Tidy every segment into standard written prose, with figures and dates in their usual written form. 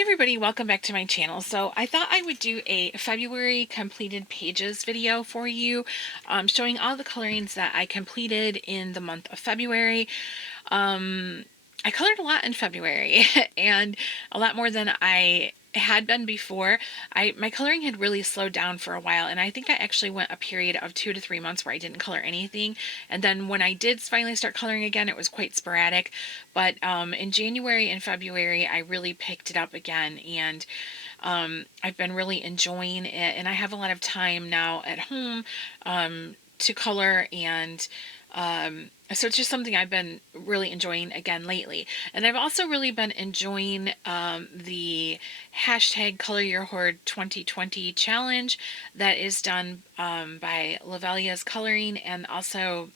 Hey everybody, welcome back to my channel. So I thought I would do a February completed pages video for you, showing all the colorings that I completed in the month of February. I colored a lot in February and a lot more than I had been before. My coloring had really slowed down for a while, and I think I actually went a period of 2 to 3 months where I didn't color anything. And then when I did finally start coloring again, it was quite sporadic. But in January and February, I really picked it up again, and I've been really enjoying it. And I have a lot of time now at home to color, and so it's just something I've been really enjoying again lately. And I've also really been enjoying the hashtag Color Your Hoard 2020 challenge that is done by Lavelia's Coloring, and also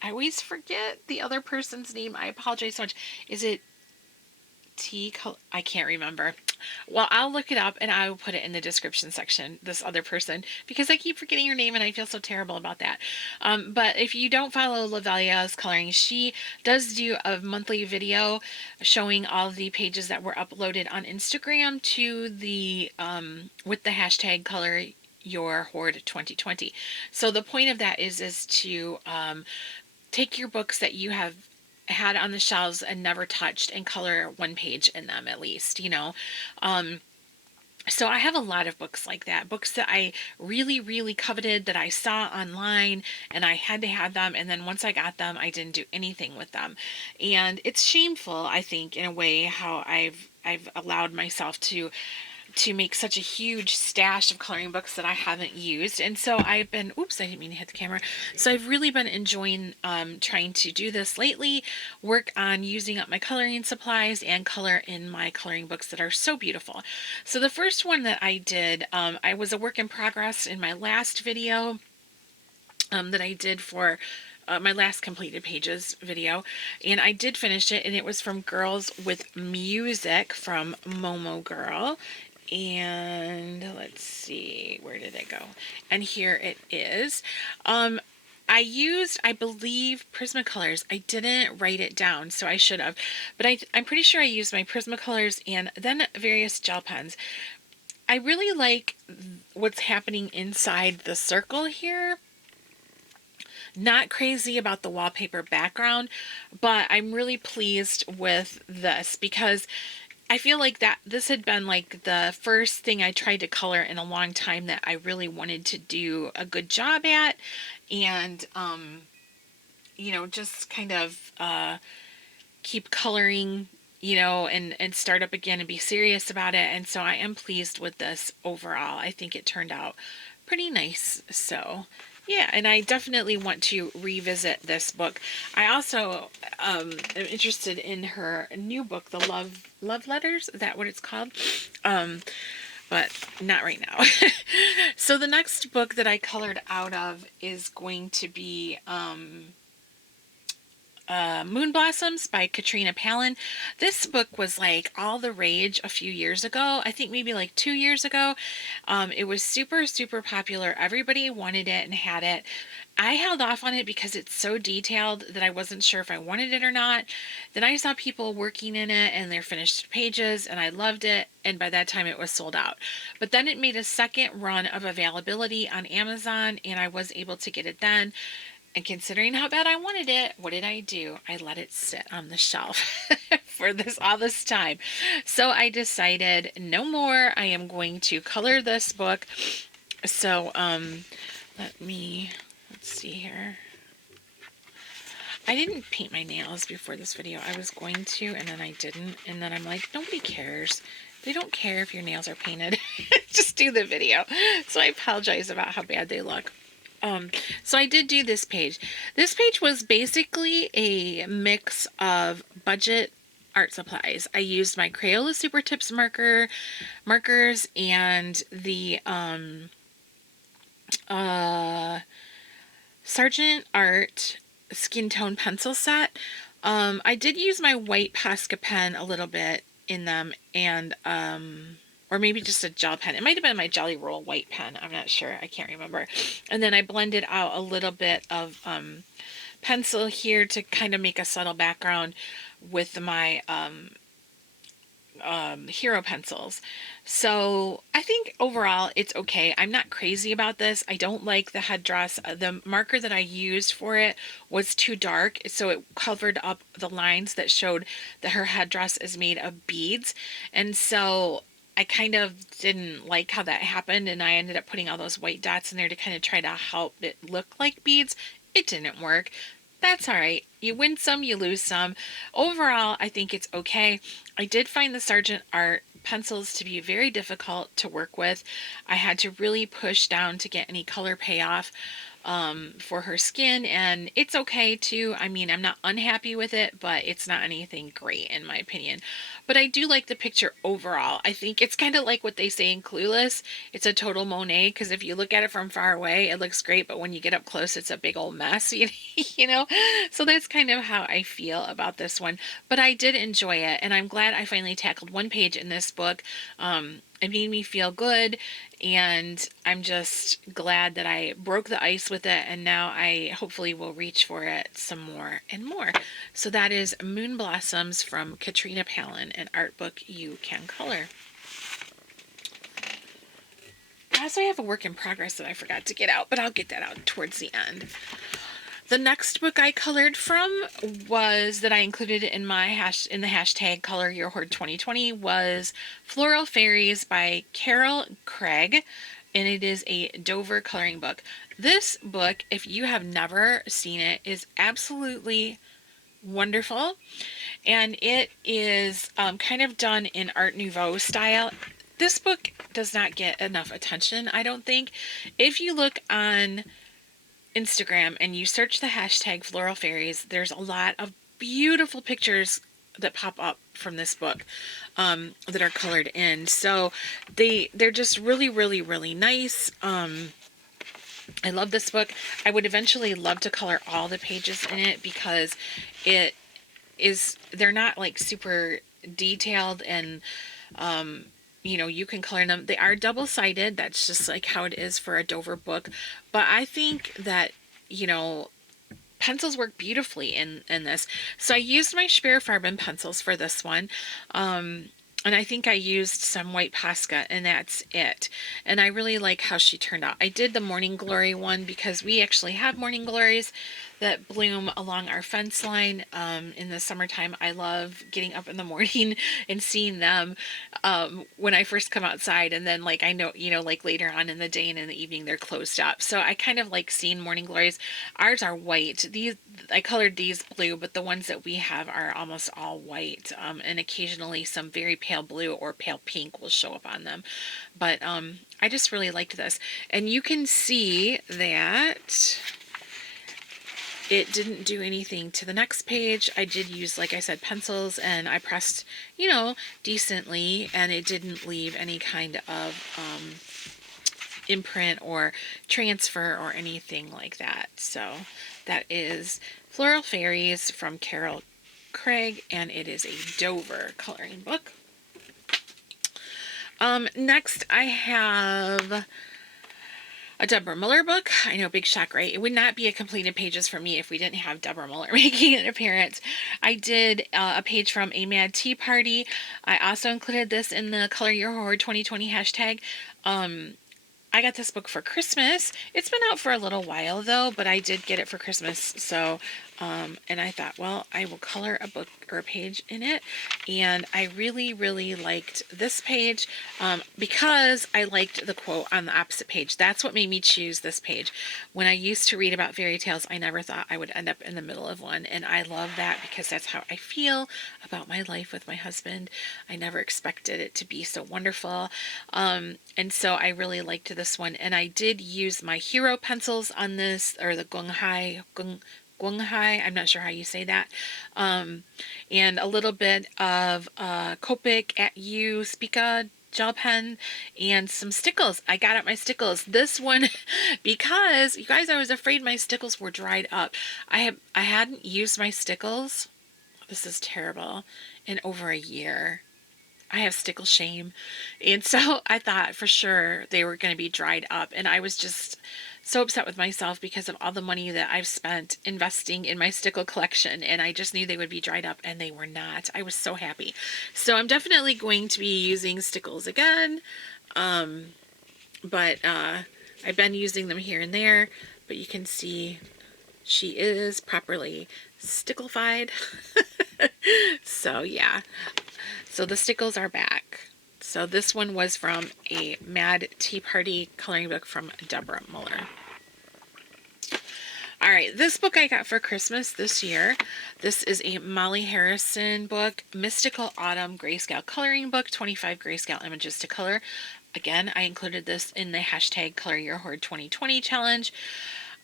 I always forget the other person's name. I apologize so much. Is it I can't remember. Well, I'll look it up and I will put it in the description section, this other person, because I keep forgetting your name and I feel so terrible about that. But if you don't follow Lavelia's Coloring, she does do a monthly video showing all the pages that were uploaded on Instagram to the with the hashtag Color Your Hoard 2020. So the point of that is to take your books that you have had on the shelves and never touched and color one page in them at least, you know. So I have a lot of books like that, books that I really, really coveted, that I saw online and I had to have them. And then once I got them, I didn't do anything with them. And it's shameful, I think, in a way, how I've allowed myself to make such a huge stash of coloring books that I haven't used. And so I've been, oops, I didn't mean to hit the camera. So I've really been enjoying trying to do this lately, work on using up my coloring supplies and color in my coloring books that are so beautiful. So the first one that I did, I was a work in progress in my last video that I did for my last completed pages video, and I did finish it, and it was from Girls with Music from Momo Girl. And let's see, where did it go? And here it is. I used, I believe, Prismacolors. I didn't write it down, so I should have. But I'm pretty sure I used my Prismacolors and then various gel pens. I really like what's happening inside the circle here. Not crazy about the wallpaper background, but I'm really pleased with this because I feel like that this had been like the first thing I tried to color in a long time that I really wanted to do a good job at, and you know, just kind of keep coloring, you know, and start up again and be serious about it. And so I am pleased with this overall. I think it turned out pretty nice. So yeah, and I definitely want to revisit this book. I also am interested in her new book, the Love Letters. Is that what it's called? But not right now. So the next book that I colored out of is going to be Moon Blossoms by Katrina Palin. This book was like all the rage a few years ago. I think maybe like 2 years ago. It was super, super popular. Everybody wanted it and had it. I held off on it because it's so detailed that I wasn't sure if I wanted it or not. Then I saw people working in it and their finished pages, and I loved it. And by that time it was sold out. But then it made a second run of availability on Amazon, and I was able to get it then. And considering how bad I wanted it, what did I do? I let it sit on the shelf for all this time. So I decided no more. I am going to color this book. So let's see here. I didn't paint my nails before this video. I was going to, and then I didn't. And then I'm like, nobody cares. They don't care if your nails are painted. Just do the video. So I apologize about how bad they look. So I did do this page. This page was basically a mix of budget art supplies. I used my Crayola Super Tips markers and the Sargent Art Skin Tone pencil set. I did use my white Posca pen a little bit in them, and or maybe just a gel pen. It might have been my Jelly Roll white pen. I'm not sure. I can't remember. And then I blended out a little bit of pencil here to kind of make a subtle background with my hero pencils. So I think overall it's okay. I'm not crazy about this. I don't like the headdress. The marker that I used for it was too dark, so it covered up the lines that showed that her headdress is made of beads. And so I kind of didn't like how that happened, and I ended up putting all those white dots in there to kind of try to help it look like beads. It didn't work. That's all right. You win some, you lose some. Overall, I think it's okay. I did find the Sargent Art pencils to be very difficult to work with. I had to really push down to get any color payoff for her skin, and it's okay too. I mean, I'm not unhappy with it, but it's not anything great in my opinion. But I do like the picture overall. I think it's kind of like what they say in Clueless. It's a total Monet, because if you look at it from far away, it looks great, but when you get up close, it's a big old mess, you know? So that's kind of how I feel about this one. But I did enjoy it, and I'm glad I finally tackled one page in this book. It made me feel good, and I'm just glad that I broke the ice with it, and now I hopefully will reach for it some more and more. So that is Moon Blossoms from Katrina Palin, an art book you can color. Also, I have a work in progress that I forgot to get out, but I'll get that out towards the end. The next book I colored from was that I included in my in the hashtag Color Your Hoard 2020 was Floral Fairies by Carol Craig, and it is a Dover coloring book. This book, if you have never seen it, is absolutely wonderful, and it is kind of done in Art Nouveau style. This book does not get enough attention, I don't think. If you look on Instagram and you search the hashtag Floral Fairies, there's a lot of beautiful pictures that pop up from this book that are colored in. So they're just really, really, really nice. I love this book. I would eventually love to color all the pages in it, because they're not like super detailed, and you can color them. They are double-sided. That's just like how it is for a Dover book. But I think that, pencils work beautifully in this. So I used my Sperfarben pencils for this one. And I think I used some white Posca, and that's it. And I really like how she turned out. I did the Morning Glory one because we actually have Morning Glories that bloom along our fence line in the summertime. I love getting up in the morning and seeing them when I first come outside, and then like I know, like later on in the day and in the evening they're closed up. So I kind of like seeing Morning Glories. Ours are white. These I colored these blue, but the ones that we have are almost all white, and occasionally some very pale blue or pale pink will show up on them. But I just really liked this, and you can see that it didn't do anything to the next page. I did use, like I said, pencils, and I pressed, decently, and it didn't leave any kind of imprint or transfer or anything like that. So that is Floral Fairies from Carol Craig, and it is a Dover coloring book. Next I have a Deborah Muller book. I know, big shock, right? It would not be a completed pages for me if we didn't have Deborah Muller making an appearance. I did a page from A Mad Tea Party. I also included this in the Color Your Hoard 2020 hashtag. I got this book for Christmas. It's been out for a little while though, but I did get it for Christmas. So, and I thought, well, I will color a book or a page in it. And I really, really liked this page because I liked the quote on the opposite page. That's what made me choose this page. When I used to read about fairy tales, I never thought I would end up in the middle of one. And I love that because that's how I feel about my life with my husband. I never expected it to be so wonderful. And so I really liked this one, and I did use my hero pencils on this, or the Gunghai, I'm not sure how you say that, and a little bit of Copic at You Spica gel pen and some stickles. I got out my stickles. This one, because you guys, I was afraid my stickles were dried up. I hadn't used my stickles, this is terrible, in over a year. I have stickle shame. And so I thought for sure they were going to be dried up. And I was just so upset with myself because of all the money that I've spent investing in my stickle collection, and I just knew they would be dried up, and they were not. I was so happy. So I'm definitely going to be using stickles again, but I've been using them here and there, but you can see she is properly sticklified. So yeah, so the stickles are back. So this one was from a Mad Tea Party coloring book from Deborah Muller. All right, this book I got for Christmas this year. This is a Molly Harrison book, Mystical Autumn Grayscale Coloring Book, 25 Grayscale Images to Color. Again, I included this in the hashtag Color Your Hoard 2020 challenge.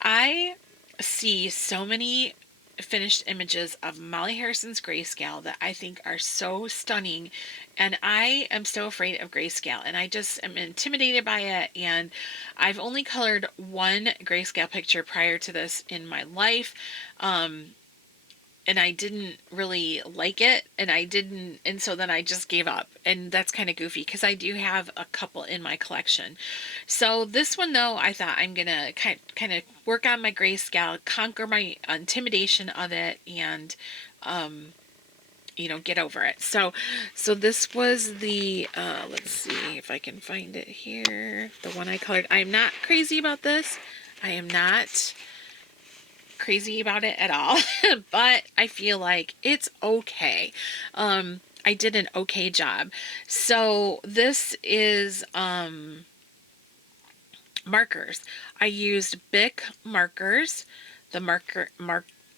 I see so many finished images of Molly Harrison's grayscale that I think are so stunning, and I am so afraid of grayscale, and I just am intimidated by it. And I've only colored one grayscale picture prior to this in my life, and I didn't really like it, and so then I just gave up, and that's kind of goofy because I do have a couple in my collection. So this one though, I thought I'm gonna kind of work on my grayscale, conquer my intimidation of it, and get over it. So this was the let's see if I can find it here, the one I colored. I'm not crazy about this. I am not crazy about it at all, but I feel like it's okay. I did an okay job. So this is markers. I used Bic markers, the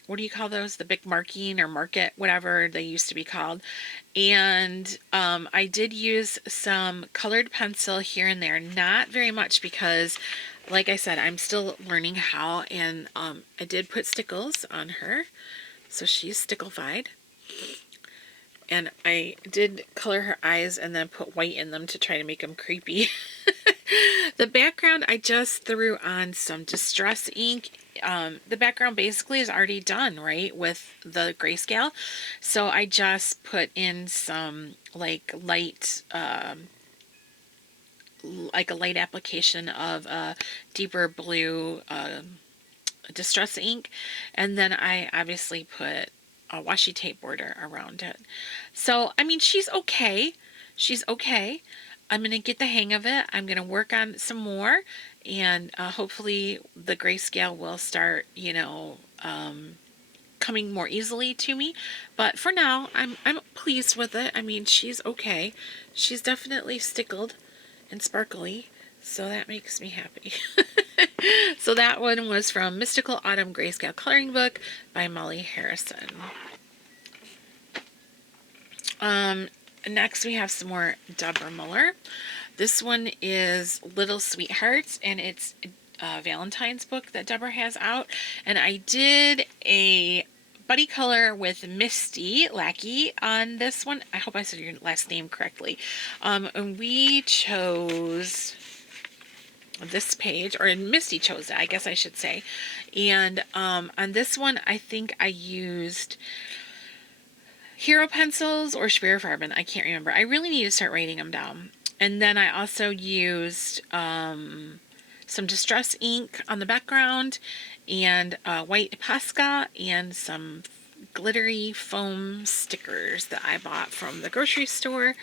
what do you call those? The Bic marking or market, whatever they used to be called. And I did use some colored pencil here and there, not very much because, like I said, I'm still learning how, and I did put stickles on her, so she's sticklified. And I did color her eyes and then put white in them to try to make them creepy. The background, I just threw on some distress ink. The background basically is already done, right, with the grayscale. So I just put in some like a light application of deeper blue distress ink, and then I obviously put a washi tape border around it. So I mean, she's okay. She's okay. I'm going to get the hang of it. I'm going to work on some more, and hopefully the grayscale will start, coming more easily to me. But for now, I'm pleased with it. I mean, she's okay. She's definitely stickled and sparkly, so that makes me happy. So that one was from Mystical Autumn Grayscale Coloring Book by Molly Harrison. Next we have some more Deborah Muller. This one is Little Sweethearts, and it's a Valentine's book that Deborah has out. And I did a buddy color with Misty Lackey on this one. I hope I said your last name correctly. And we chose this page, or Misty chose it, I guess I should say. And on this one, I think I used Hero pencils or Schwerfarben. I can't remember. I really need to start writing them down. And then I also used some distress ink on the background, and white Posca, and some glittery foam stickers that I bought from the grocery store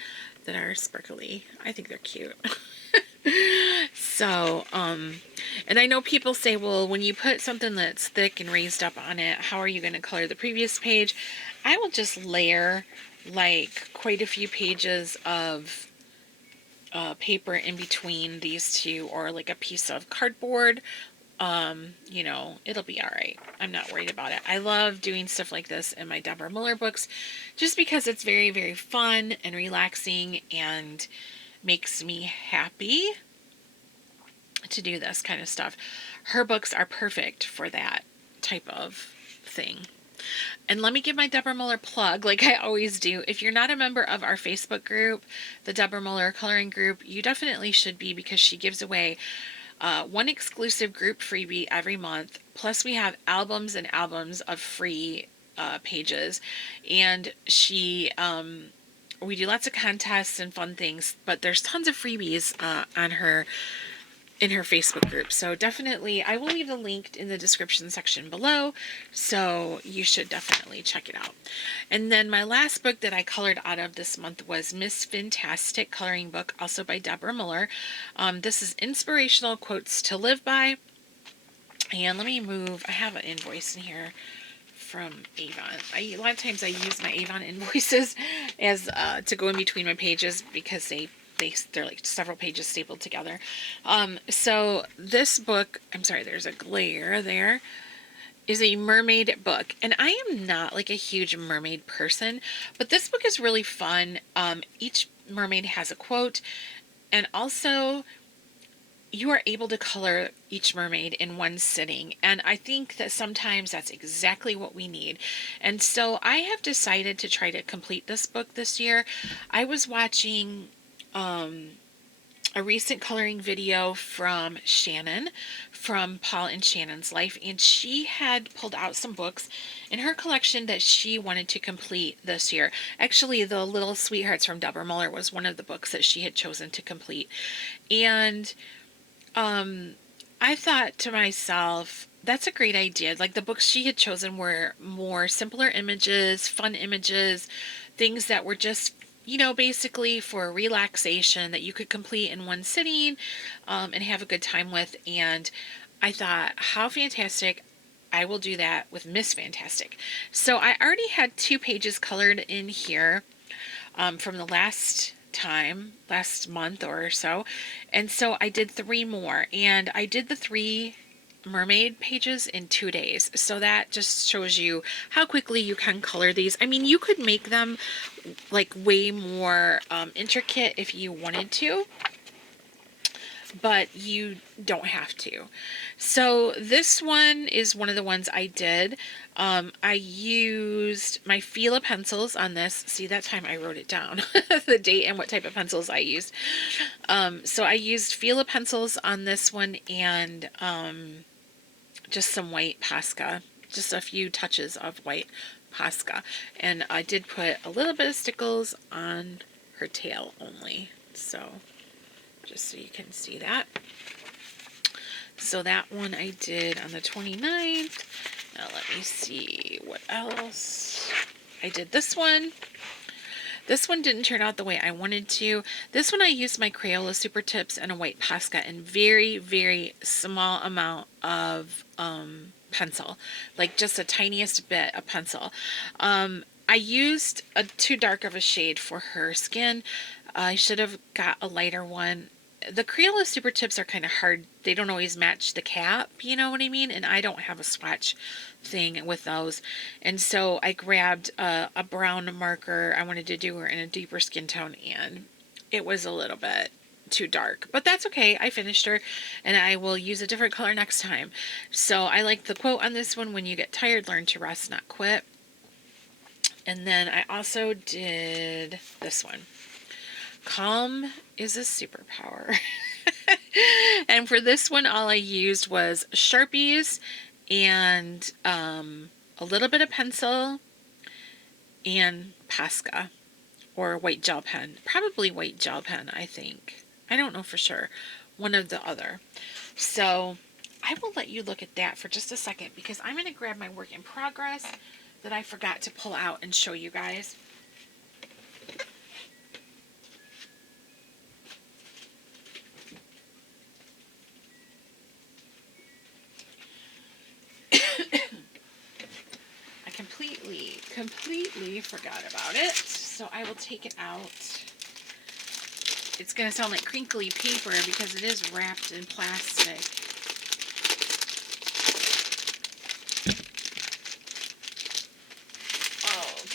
that are sparkly. I think they're cute. So, and I know people say, well, when you put something that's thick and raised up on it, how are you going to color the previous page? I will just layer like quite a few pages of paper in between these two, or like a piece of cardboard. It'll be all right. I'm not worried about it. I love doing stuff like this in my Deborah Muller books just because it's very, very fun and relaxing and makes me happy to do this kind of stuff. Her books are perfect for that type of thing. And let me give my Deborah Muller plug, like I always do. If you're not a member of our Facebook group, the Deborah Muller Coloring Group, you definitely should be, because she gives away one exclusive group freebie every month. Plus we have albums and albums of free pages. And we do lots of contests and fun things, but there's tons of freebies on her in her Facebook group. So definitely, I will leave the link in the description section below. So you should definitely check it out. And then my last book that I colored out of this month was Miss Fantastic Coloring Book, also by Deborah Muller. This is Inspirational Quotes to Live By. And let me move, I have an invoice in here from Avon. A lot of times I use my Avon invoices as to go in between my pages because they're like several pages stapled together. So this book, I'm sorry, there's a glare there, is a mermaid book. And I am not like a huge mermaid person, but this book is really fun. Each mermaid has a quote, and also you are able to color each mermaid in one sitting. And I think that sometimes that's exactly what we need. And so I have decided to try to complete this book this year. I was watching a recent coloring video from Shannon from Paul and Shannon's Life, and she had pulled out some books in her collection that she wanted to complete this year. Actually, the Little Sweethearts from Deborah Muller was one of the books that she had chosen to complete. And I thought to myself, that's a great idea. Like, the books she had chosen were more simpler images, fun images, things that were just, basically for relaxation that you could complete in one sitting and have a good time with. And I thought, how fantastic. I will do that with Miss Fantastic. So I already had 2 pages colored in here from the last month or so. And so I did 3 more, and I did the 3 mermaid pages in 2 days. So that just shows you how quickly you can color these. I mean, you could make them like way more intricate if you wanted to, but you don't have to. So this one is one of the ones I did. I used my Fila pencils on this. See, that time I wrote it down, the date and what type of pencils I used. So I used Fila pencils on this one, and just some white Posca, just a few touches of white Posca. And I did put a little bit of stickles on her tail only. So just so you can see that. So that one I did on the 29th. Now let me see what else. I did this one. This one didn't turn out the way I wanted to. This one I used my Crayola Super Tips and a white Posca and very, very small amount of pencil. Like just the tiniest bit of pencil. I used too dark of a shade for her skin. I should have got a lighter one. The Crayola Super Tips are kind of hard. They don't always match the cap, you know what I mean? And I don't have a swatch thing with those. And so I grabbed a brown marker. I wanted to do her in a deeper skin tone, and it was a little bit too dark. But that's okay. I finished her, and I will use a different color next time. So I like the quote on this one: when you get tired, learn to rest, not quit. And then I also did this one. Calm is a superpower. And for this one, all I used was Sharpies and a little bit of pencil and Posca or white gel pen. Probably white gel pen, I think. I don't know for sure. One or the other. So I will let you look at that for just a second, because I'm going to grab my work in progress that I forgot to pull out and show you guys. Completely forgot about it, so I will take it out. It's going to sound like crinkly paper because it is wrapped in plastic.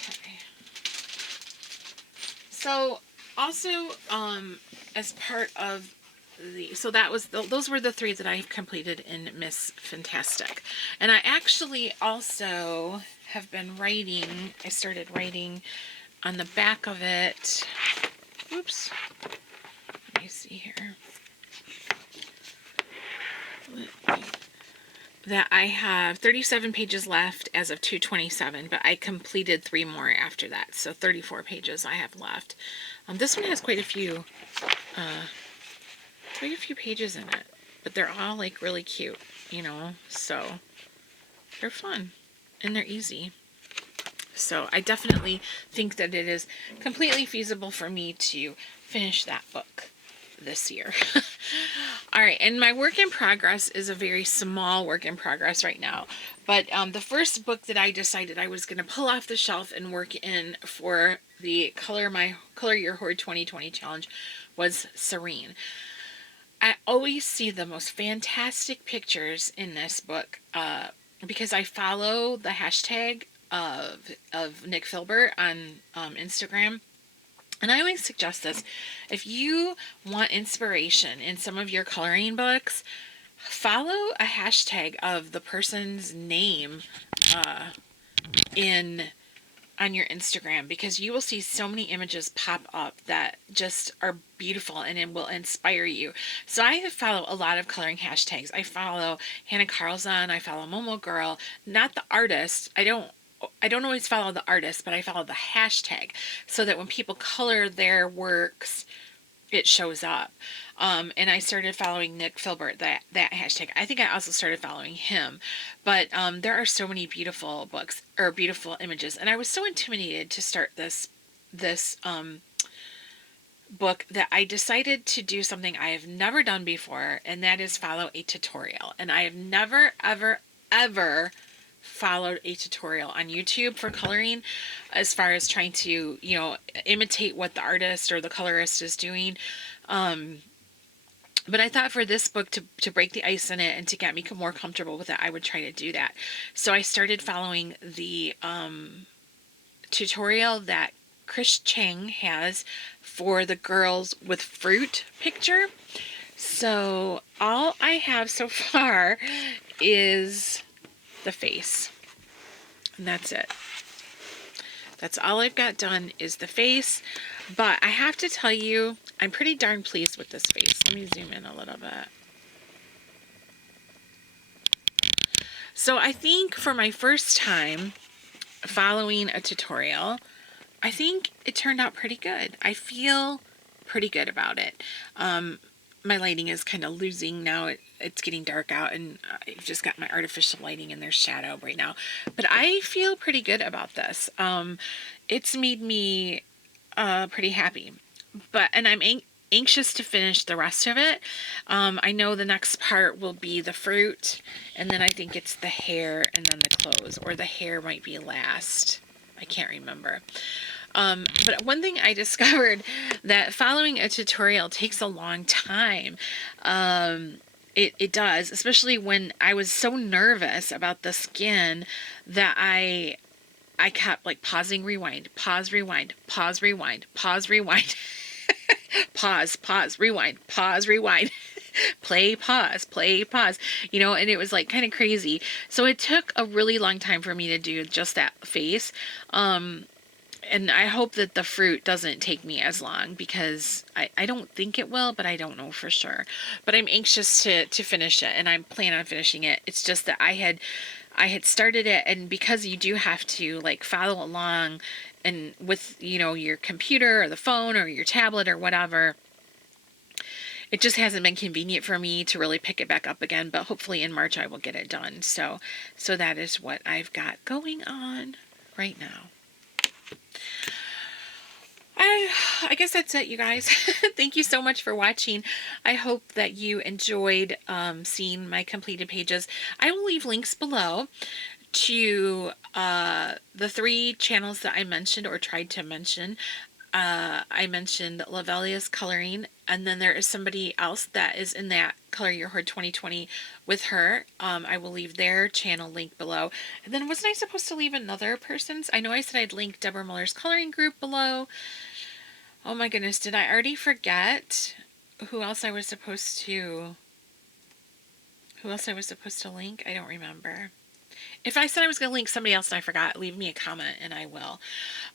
Okay. So also as part of so that was those were the 3 that I completed in Miss Fantastic. And I actually also have been writing. I started writing on the back of it. Oops. Let me see here. That I have 37 pages left as of 2/27, but I completed 3 more after that, so 34 pages I have left. This one has quite a few pages in it, but they're all like really cute, you know, so they're fun and they're easy. So I definitely think that it is completely feasible for me to finish that book this year. All right, and my work in progress is a very small work in progress right now. But the first book that I decided I was going to pull off the shelf and work in for the Color Your Hoard 2020 challenge was Serene. I always see the most fantastic pictures in this book because I follow the hashtag of Nick Filbert on Instagram. And I always suggest this. If you want inspiration in some of your coloring books, follow a hashtag of the person's name in on your Instagram, because you will see so many images pop up that just are beautiful and it will inspire you. So I follow a lot of coloring hashtags. I follow Hannah Carlson, I follow Momo Girl, not the artist. I don't always follow the artist, but I follow the hashtag so that when people color their works, it shows up. And I started following Nick Filbert, that hashtag. I think I also started following him. But there are so many beautiful books or beautiful images, and I was so intimidated to start this book that I decided to do something I have never done before, and that is follow a tutorial. And I have never, ever, ever followed a tutorial on YouTube for coloring, as far as trying to, you know, imitate what the artist or the colorist is doing. But I thought for this book to break the ice in it and to get me more comfortable with it, I would try to do that. So I started following the tutorial that Chris Chang has for the girls with fruit picture. So all I have so far is the face, and that's it. That's all I've got done is the face. But I have to tell you, I'm pretty darn pleased with this face. Let me zoom in a little bit. So I think for my first time following a tutorial, I think it turned out pretty good. I feel pretty good about it. My lighting is kind of losing now. It's getting dark out, and I've just got my artificial lighting and there's shadow right now. But I feel pretty good about this. It's made me pretty happy. And I'm anxious to finish the rest of it. I know the next part will be the fruit, and then I think it's the hair and then the clothes, or the hair might be last. I can't remember. But one thing I discovered, that following a tutorial takes a long time. It does, especially when I was so nervous about the skin that I kept like pausing, rewind, pause, rewind, pause, rewind, pause, rewind, pause, rewind, pause, rewind, play, pause, you know, and it was like kind of crazy. So it took a really long time for me to do just that face. And I hope that the fruit doesn't take me as long, because I don't think it will, but I don't know for sure. But I'm anxious to finish it, and I'm planning on finishing it. It's just that I had started it, and because you do have to like follow along and with, you know, your computer or the phone or your tablet or whatever, it just hasn't been convenient for me to really pick it back up again. But hopefully in March I will get it done. So that is what I've got going on right now. I guess that's it, you guys. Thank you so much for watching. I hope that you enjoyed seeing my completed pages. I will leave links below to the 3 channels that I mentioned or tried to mention. I mentioned Lavelia's Coloring, and then there is somebody else that is in that Color Your Hoard 2020 with her. I will leave their channel link below. And then wasn't I supposed to leave another person's? I know I said I'd link Deborah Muller's coloring group below. Oh my goodness, did I already forget who else I was supposed to link? I don't remember. If I said I was going to link somebody else and I forgot, leave me a comment and I will.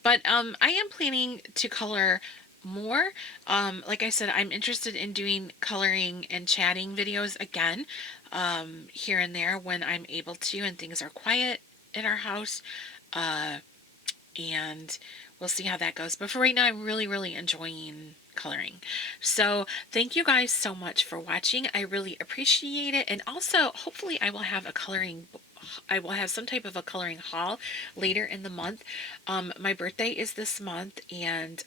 But I am planning to color more. Like I said, I'm interested in doing coloring and chatting videos again, here and there when I'm able to and things are quiet in our house. And we'll see how that goes. But for right now, I'm really, really enjoying coloring. So thank you guys so much for watching. I really appreciate it. And also, hopefully I will have some type of a coloring haul later in the month. My birthday is this month, and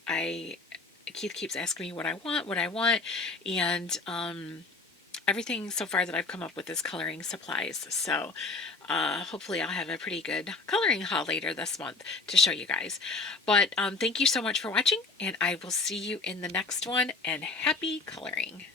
Keith keeps asking me what I want, and everything so far that I've come up with is coloring supplies. So hopefully I'll have a pretty good coloring haul later this month to show you guys. But thank you so much for watching, and I will see you in the next one, and happy coloring.